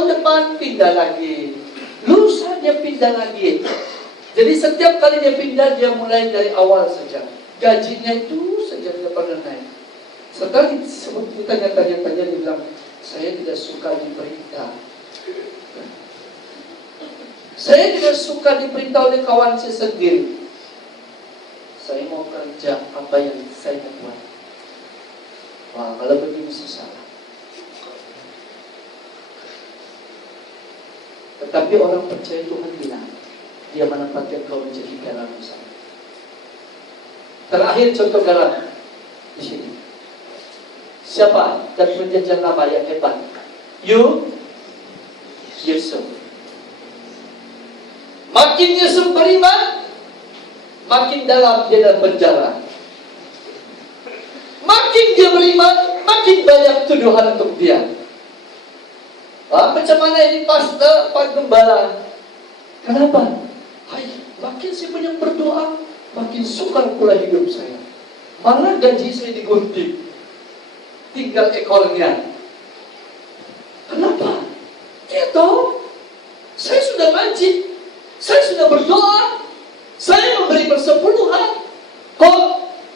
tahun depan pindah lagi, lusa dia pindah lagi. Jadi setiap kali dia pindah, dia mulai dari awal saja. Gajinya itu saja tidak pernah naik. Setelah ditanya-tanya, dia bilang, saya tidak suka diperintah. Saya tidak suka diperintah oleh kawan saya sendiri. Saya mau kerja apa yang saya buat. Wah, kalau begini susah. Tetapi orang percaya Tuhan bilang, Dia menempatkan kau menjadi garam sana. Terakhir contoh garam di sini. Siapa dan perjanjian lama yang hebat? Yusuf. Makin Yusuf beriman, makin dalam dia dalam penjara. Makin dia beriman, makin banyak tuduhan untuk dia. Macam mana ini pastor, Pak Gembala? Kenapa? Makin saya banyak berdoa, makin sukar pula hidup saya. Malah gaji saya digunting, tinggal ekornya. Kenapa? Dia tahu, saya sudah ngaji, saya sudah berdoa, saya memberi persepuluhan. Kok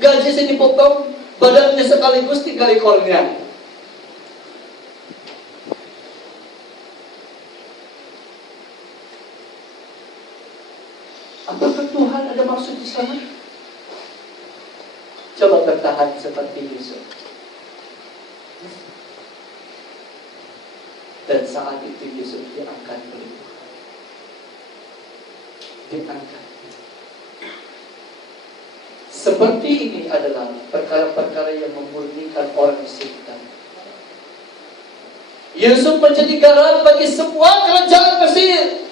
gaji saya dipotong, badannya sekaligus tinggal ekornya? Apakah Tuhan ada maksud di sana? Coba bertahan seperti Yusuf. Dan saat itu Yusuf diangkat oleh Tuhan. Diangkat. Seperti ini adalah perkara-perkara yang memurnikan orang di sekitar. Yusuf menjadi garam bagi semua kerajaan Mesir.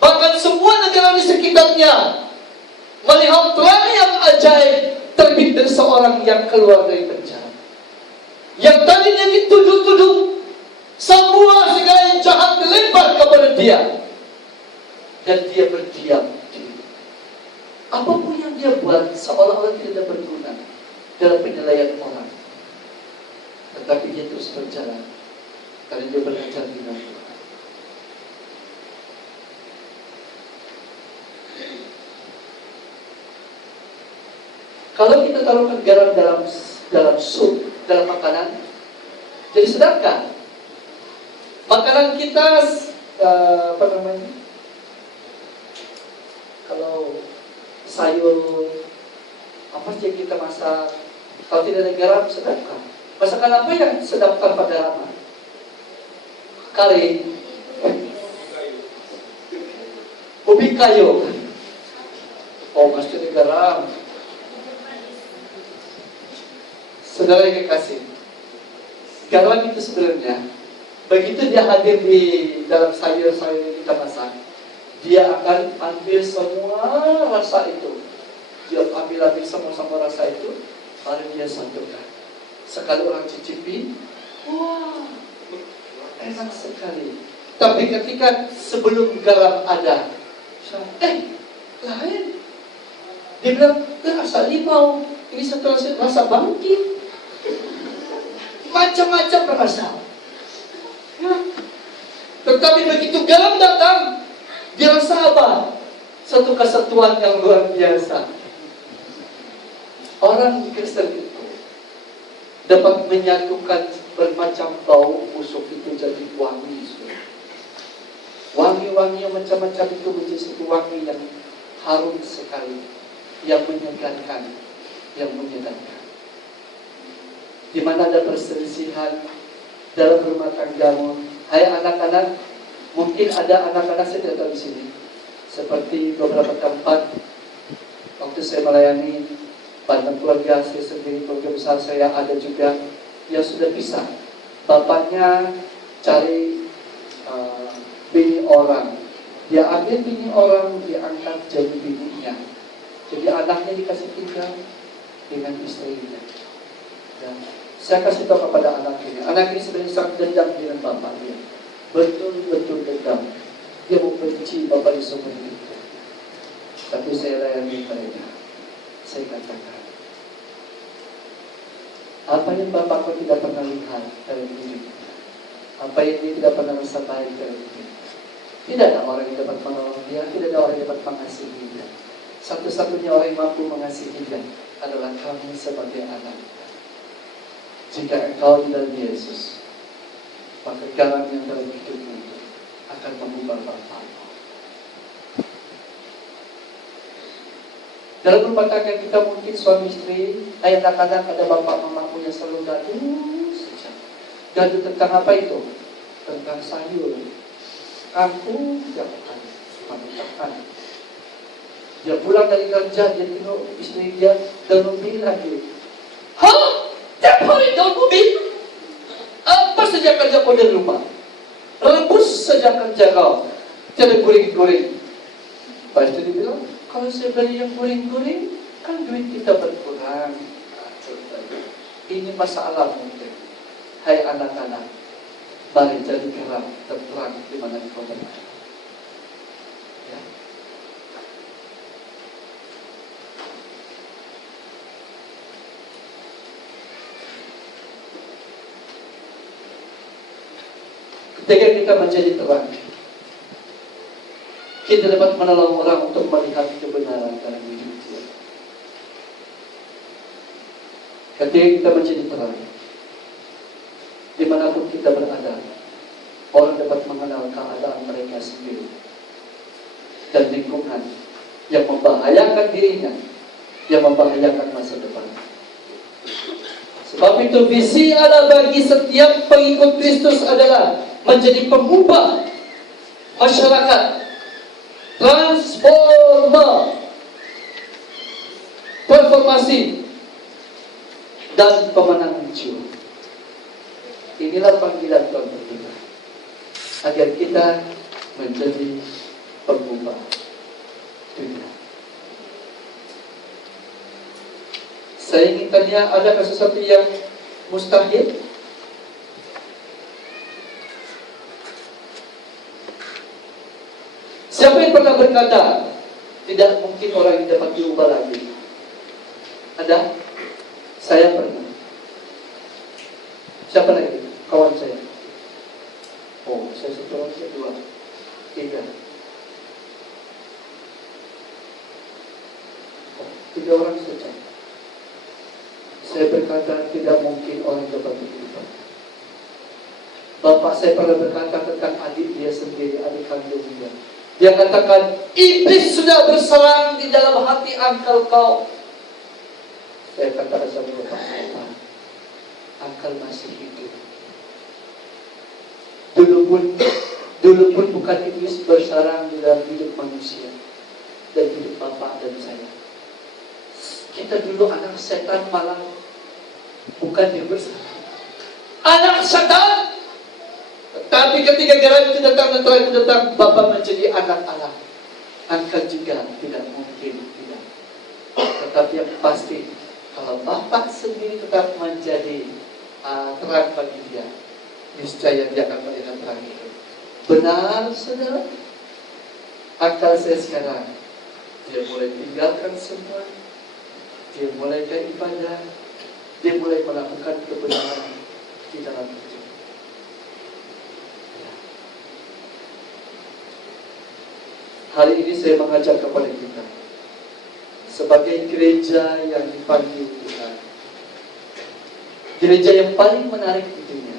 Bahkan semua negara di sekitarnya melihat terang yang ajaib terbit dari seorang yang keluar dari penjara. Yang tadinya dituduh-tuduh, semua segala yang jahat dilempar kepada dia. Dan dia berdiam diri. Apapun yang dia buat seolah-olah tidak berguna dalam penilaian orang. Tetapi dia terus berjalan karena dia belajar di dalam Tuhan. Kalau kita taruhkan garam dalam sup, dalam makanan, jadi sedangkan makanan kita kalau sayur apa sih yang kita masak, kalau tidak ada garam sedangkan. Masakan apa yang sedap tanpa garam? Kari, ubi kayu. Oh, mesti ada garam. Saudara yang kekasih, garam itu sebenarnya begitu dia hadir di dalam sayur-sayur yang kita masak, dia akan ambil semua rasa itu. Dia ambil semua rasa itu, lalu dia satukan. Sekali orang cicipi, wah, enak sekali. Tapi ketika sebelum garam ada, lain. Dia bilang, rasa limau, ini satu rasa bangkit. Macam-macam rasa. Tetapi begitu garam datang, dia rasa apa? Satu kesatuan yang luar biasa. Orang Kristen itu dapat menyatukan bermacam bau busuk itu jadi wangi. Wangi-wangi yang macam-macam itu menjadi satu wangi yang harum sekali, yang menyegarkan, yang menyenangkan. Di mana ada perselisihan dalam rumah tanggamu. Hai anak-anak, mungkin ada anak-anak saya tidak tahu di sini. Seperti beberapa tempat waktu saya melayani bantuan keluarga saya sendiri, keluarga besar saya ada juga yang sudah pisah. Bapaknya cari bini orang, dia ambil bini orang, dia angkat jadi bininya. Jadi anaknya dikasih tinggal dengan istrinya. Ya. Saya kasih tahu kepada anak ini sebenarnya sangat dendam dengan bapaknya, betul-betul dendam. Dia membenci bapak di semua itu. Tapi saya layani mereka. Saya katakan, apa yang bapakku tidak pernah lihat dalam hidupnya, Apa yang dia tidak pernah rasa baik dalam hidup. Tidak ada orang yang dapat menolong dia, tidak ada orang yang dapat mengasihi dia. Satu-satunya orang yang mampu mengasihi dia adalah kamu sebagai anak. Jika engkau di dalam Yesus, maka garam yang dalam hidupmu itu akan mengubah bapamu. Dalam rumah tangga kita mungkin suami istri, anak-anak ada bapak mamaku yang selalu gaduh saja. Gaduh tentang apa itu? Tentang sayur. Aku tidak makan. Dia pulang dari kerja, dia tengok istri dia dan mobil lagi. Hah? Tiap hari dalam mobil? Apa saja kerja kau di rumah? Rebus saja kerja kau. Tiada goreng-goreng. Lepas itu dia bilang, kalau saya beli yang goreng-goreng, kan duit kita berkurang. Ini masalah mungkin. Hai anak-anak, mari jadi garam terang di mana kau berada. Ya. Ketika kita menjadi terang, kita dapat menolong orang untuk melihat kebenaran dalam hidup dia. Ketika kita menjadi terang, dimanapun kita berada, orang dapat mengenal keadaan mereka sendiri dan lingkungan yang membahayakan dirinya, yang membahayakan masa depan. Sebab itu visi Allah bagi setiap pengikut Kristus adalah menjadi pengubah masyarakat, transformasi dan pemenang jiwa. Inilah panggilan Tuhan kita, agar kita menjadi pengubah dunia. Saya ingin tanya, adakah sesuatu yang mustahil? Siapa yang pernah berkata, tidak mungkin orang yang dapat diubah lagi? Ada? Saya pernah. Siapa lagi? Kawan saya. Oh, saya satu orang, saya dua, tiga. Oh, tiga orang saja. Saya berkata, tidak mungkin orang dapat diubah. Bapak saya pernah berkata tentang adik dia sendiri, adik kandung dia. Dia katakan, iblis sudah berserang di dalam hati angkal kau. Saya katakan sama bapak saya, angkal masih hidup. Dulu pun bukan iblis berserang di dalam hidup manusia dan hidup bapak dan saya. Kita dulu anak setan, malah bukan dia berserang. Anak setan. Tapi ketika garam itu datang dan Tuhan itu datang, Bapa menjadi anak Allah. Angkat juga tidak mungkin tidak. Tetapi yang pasti, kalau Bapa sendiri tetap menjadi terang bagi dia, niscaya dia akan melihat terang itu. Benar, saudara? Akal saya sekarang, dia mulai tinggalkan semua, dia mulai ke ibadah, dia mulai melakukan kebenaran di dalam hidup. Hari ini saya mengajak kepada kita sebagai gereja yang dipanggil Tuhan, gereja yang paling menarik di dunia.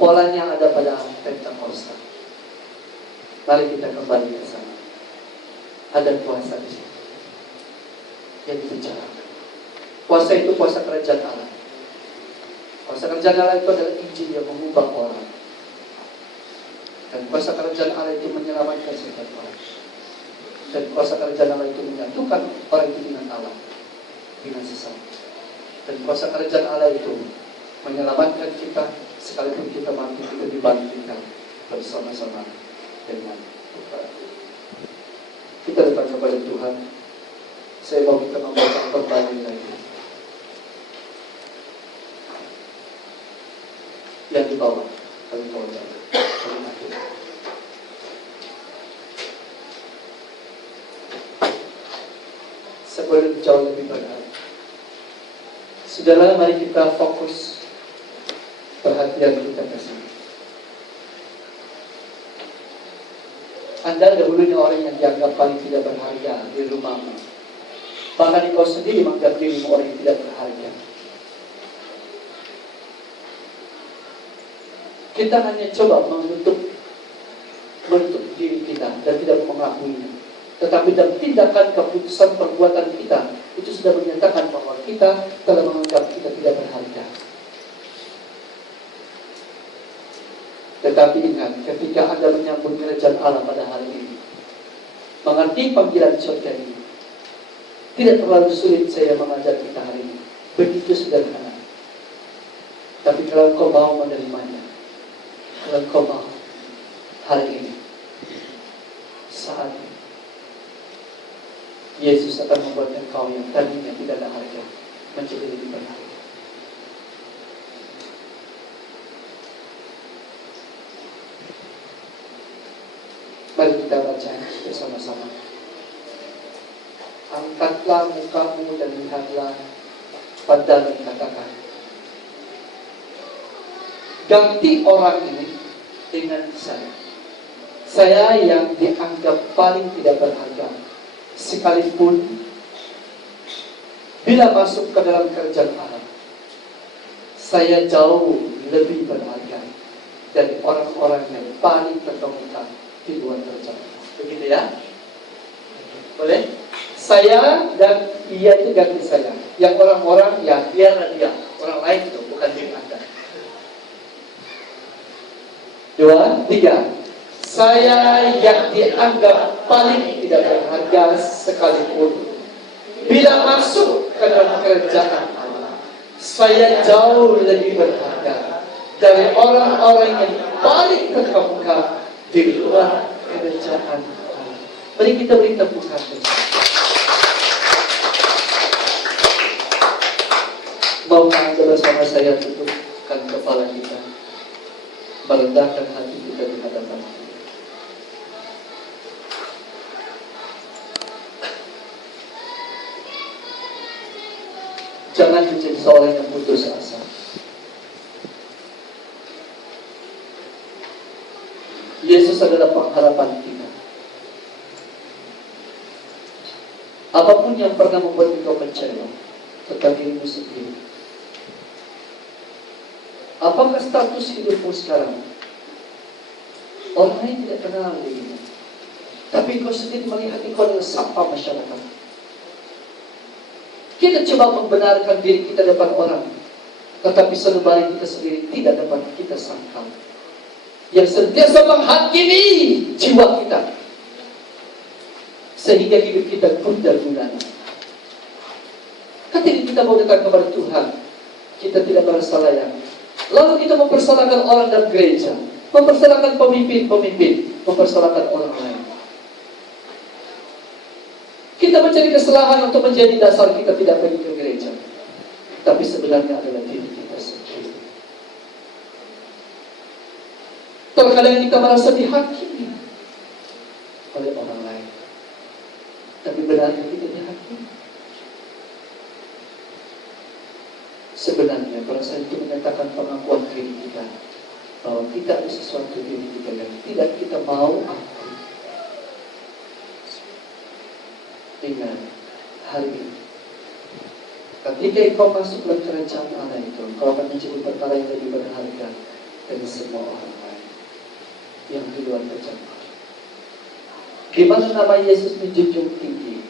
Polanya ada pada Pentakosta. Mari kita kembali ke sana. Ada puasa di situ yang dibicarakan. Puasa itu puasa kerajaan Allah. Puasa kerajaan Allah itu adalah Injil yang mengubah orang. Dan kuasa kerajaan Allah itu menyelamatkan setiap orang. Dan kuasa kerajaan Allah itu menyatukan orang itu dengan Allah, dengan sesama. Dan kuasa kerajaan Allah itu menyelamatkan kita sekalipun kita mati, kita dibangkitkan bersama-sama dengan Tuhan. Kita datang kepada Tuhan. Saya mau kita membaca kembali lagi yang di bawah. Kalau kau jalan. Sebelum jauh lebih benar, saudara, mari kita fokus hati yang kita kasih. Anda dahulunya orang yang dianggap paling tidak berharga di rumahmu. Bahkan kau sendiri menganggap dirimu orang yang tidak berharga. Kita hanya coba menutup diri kita dan tidak mengakuinya. Tetapi dalam tindakan keputusan perbuatan kita itu sudah menyatakan bahwa kita telah menganggap kita tidak berharga. Tetapi ingat, ketika Anda menyambut kerajaan Allah pada hari ini, mengerti panggilan surga ini, tidak terlalu sulit saya mengajar kita hari ini. Begitu sederhana. Tapi kalau kau mau menerimanya, kalau kau mau hari ini, saat ini, Yesus akan membuat engkau yang tadinya tidak ada harga menjadi lebih berharga. Mari kita baca bersama-sama. Angkatlah mukamu dan lihatlah pada dan katakan, ganti orang ini dengan saya. Saya yang dianggap paling tidak berharga, sekalipun bila masuk ke dalam kerajaan Allah, saya jauh lebih berharga dari orang-orang yang paling terkemuka di luar kerajaan Allah. Begitu ya? Boleh? Saya dan ia itu ganti saya. Yang orang-orang, ya dia dan dia. Orang lain itu, bukan diri Anda. 2, 3. Saya yang dianggap paling tidak berharga sekalipun bila masuk ke dalam kerajaan Allah, saya jauh lebih berharga dari orang-orang yang paling terkemuka di luar kerajaan Allah. Mari kita beri tepuk tangan. Maukah Anda bersama saya tundukkan kepala kita, merendahkan hati kita di hadapan Allah. Jangan menjadi seorang yang putus asa. Yesus adalah pengharapan kita. Apapun yang pernah membuat engkau kecewa tentang dirimu sendiri, apakah status hidupmu sekarang? Orang lain tidak kenal dirimu, tapi engkau sendiri melihat engkau adalah sampah masyarakat. Kita coba membenarkan diri kita depan orang, tetapi sanubari kita sendiri tidak dapat kita sangkal. Yang sentiasa menghakimi jiwa kita, sehingga hidup kita gundah-gulana. Ketika kita mau datang kepada Tuhan, kita tidak merasa layak. Lalu kita mempersalahkan orang dalam gereja, mempersalahkan pemimpin, mempersalahkan orang lain. Kita mencari kesalahan untuk menjadi dasar kita tidak pergi ke gereja. Tapi sebenarnya adalah diri kita sendiri. Terkadang kita merasa dihakimi oleh orang lain, tapi benarnya kita dihakimi. Sebenarnya perasaan itu menyatakan pengakuan diri kita bahwa kita ada sesuatu diri kita yang tidak kita mau akui. Ingat, hari ini ketika engkau masuk dalam kerajaan Allah itu, engkau akan menjadi perkara yang lebih berharga dari semua orang lain yang di luar kerajaan Allah. Gimana nama Yesus dijunjung tinggi?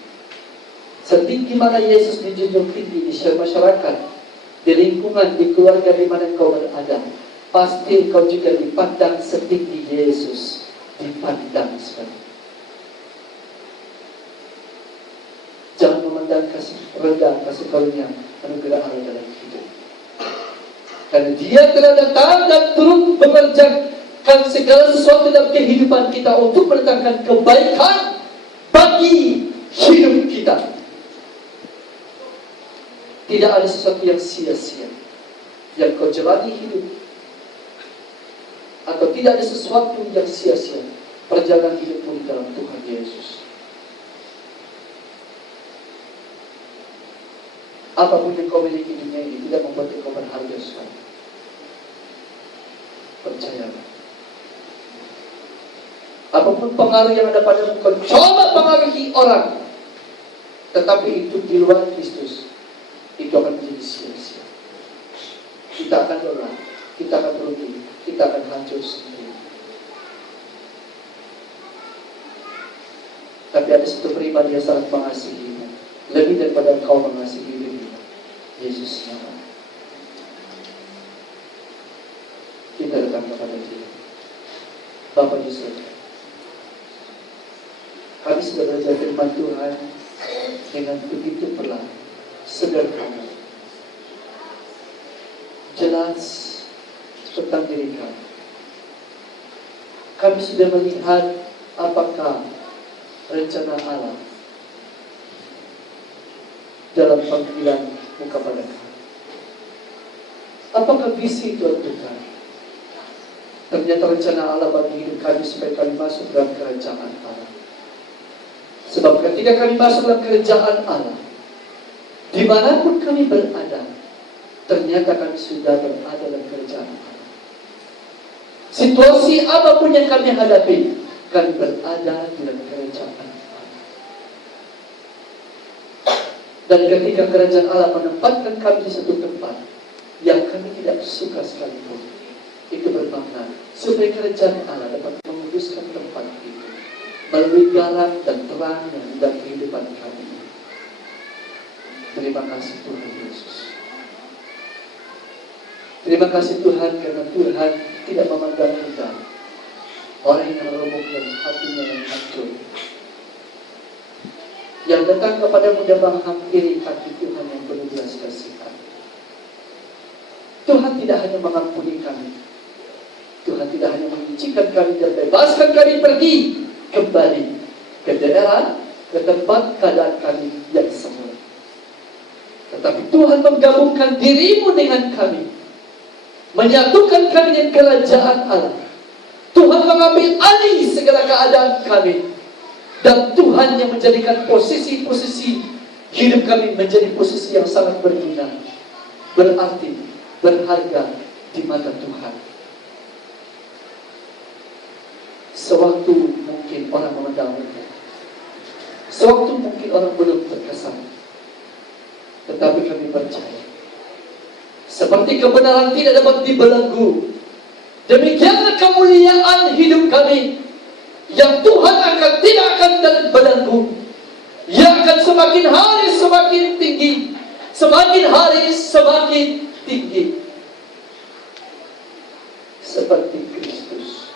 Setinggi mana Yesus dijunjung tinggi di masyarakat, di lingkungan, di keluarga di mana engkau berada, pasti engkau juga dipandang setinggi Yesus dipandang sekali. Jangan memandang kasih rendah, kasih karunia, anugerah Allah dalam hidup. Karena Dia telah datang dan turut mengerjakan segala sesuatu dalam kehidupan kita untuk mendatangkan kebaikan bagi hidup kita. Tidak ada sesuatu yang sia-sia yang kau jalani hidup, atau tidak ada sesuatu yang sia-sia perjalanan hidupmu di dalam Tuhan Yesus. Apapun yang kau miliki dunia ini tidak membuat engkau berharga sekali. percayalah. Apapun pengaruh yang ada padamu, kau coba pengaruhi orang, tetapi itu di luar Kristus, itu akan menjadi sia-sia. Kita akan lelah, kita akan rugi, kita akan hancur sendiri. Tapi ada satu pribadi yang sangat mengasihimu, lebih daripada kau mengasihi dirimu, Yesus nama. Kita datang kepada Dia. Bapa Yesus, kami sudah belajar firman Tuhan dengan begitu pelan, sederhana, jelas tentang diri kami. Kami sudah melihat apakah rencana Allah dalam panggilan-Mu kepada kami. Apakah visi Tuhan Tuhan? Ternyata rencana Allah bagi hidup kami supaya kami masuk dalam kerajaan Allah. Sebab ketika kami masuk dalam kerajaan Allah, dimanapun kami berada, ternyata kami sudah berada dalam kerajaan Allah. Situasi apapun yang kami hadapi, kami berada di dalam kerajaan Allah. Dan ketika kerajaan Allah menempatkan kami di satu tempat yang kami tidak suka sekalipun, itu bermakna supaya kerajaan Allah dapat menguduskan tempat itu melalui garam dan terang yang dalam kehidupan kami. Terima kasih Tuhan Yesus. Terima kasih Tuhan karena Tuhan tidak memandang rendah orang yang remuk dan hatinya yang hancur, yang datang kepadamu dan menghampiri kaki Tuhan yang penuh belas kasihan. Tuhan tidak hanya mengampuni kami, Tuhan tidak hanya menyucikan kami dan bebaskan kami pergi kembali ke daerah, ke tempat keadaan kami yang semula, tetapi Tuhan menggabungkan dirimu dengan kami, menyatukan kami dengan kerajaan Allah. Tuhan mengambil alih segala keadaan kami, dan Tuhan yang menjadikan posisi-posisi hidup kami menjadi posisi yang sangat berguna, berarti, berharga di mata Tuhan. Sewaktu mungkin orang memandang rendah, sewaktu mungkin orang belum terkesan, tetapi kami percaya, seperti kebenaran tidak dapat dibelenggu, demikianlah kemuliaan hidup kami yang Tuhan tidak akan terbelenggu, yang akan semakin hari semakin tinggi, semakin hari semakin tinggi, seperti Kristus.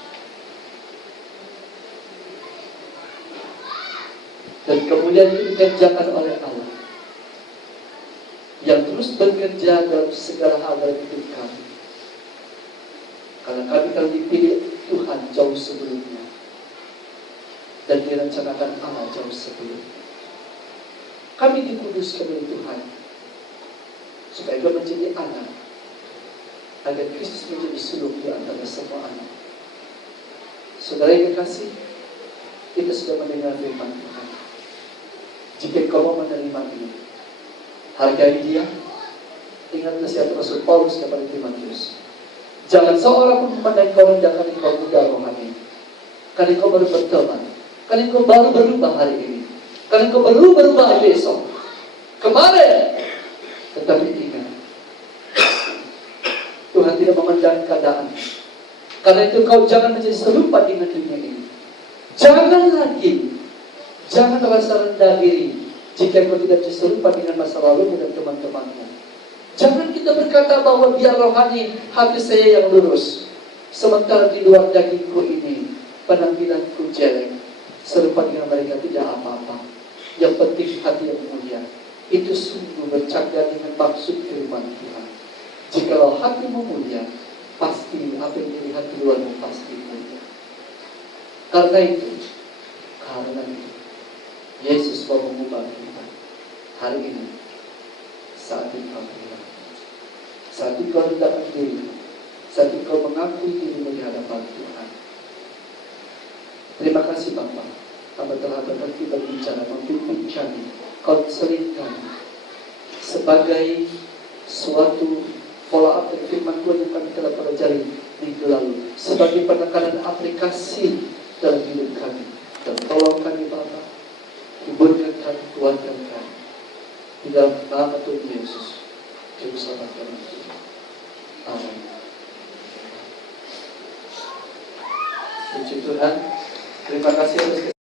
Dan kemuliaan itu dikerjakan oleh Allah yang terus bekerja dalam segala hal dalam hidup kami, karena kami telah dipilih Tuhan jauh sebelumnya dan direncanakan Allah jauh sebelumnya. Kami dikuduskan oleh Tuhan supaya kami menjadi anak, agar Kristus menjadi sulung di antara semua anak. Saudara yang kekasih, kita sudah mendengar firman Tuhan. Jika kau mau menerima ini, hargai dia. Ingat nasihat Rasul Paulus kepada Timotius. Jangan seorang pun memandang kau rendah karena kau muda rohani, karena kau baru bertobat, karena kau baru berubah hari ini, karena kau baru berubah besok, kemarin. Tetapi ingat, Tuhan tidak memandang keadaan. Karena itu kau jangan menjadi serupa dengan dunia ini. Jangan rasa rendah diri jika kau tidak serupa dengan masa lalu dan teman-temanmu. Jangan kita berkata bahwa biar rohani hati saya yang lurus, sementara di luar dagingku ini penampilanku jelek, serupa dengan mereka tidak apa-apa. Yang penting hati yang mulia. Itu sungguh bercanda dengan maksud firman Tuhan. Jikalau hatimu mulia, pasti apa yang dilihat di luarmu pasti mulia. Karena itu Yesus mau mengubah kita hari ini. Saat kau bilang, saat kau rendahkan diri, saat kau mengakui dirimu di hadapan Tuhan. Terima kasih Bapa, Kami telah berhenti berbicara, memimpin kami, konseling kami sebagai suatu follow up dari firman Tuhan yang kami telah pelajari di minggu lalu sebagai penekanan aplikasi dalam hidup kami. Dan tolong kami Bapa, hiburkan kami, kuatkan kami. Di dalam nama Tuhan Yesus, Juru Selamat kami. Amin. Puji Tuhan. Terima kasih atas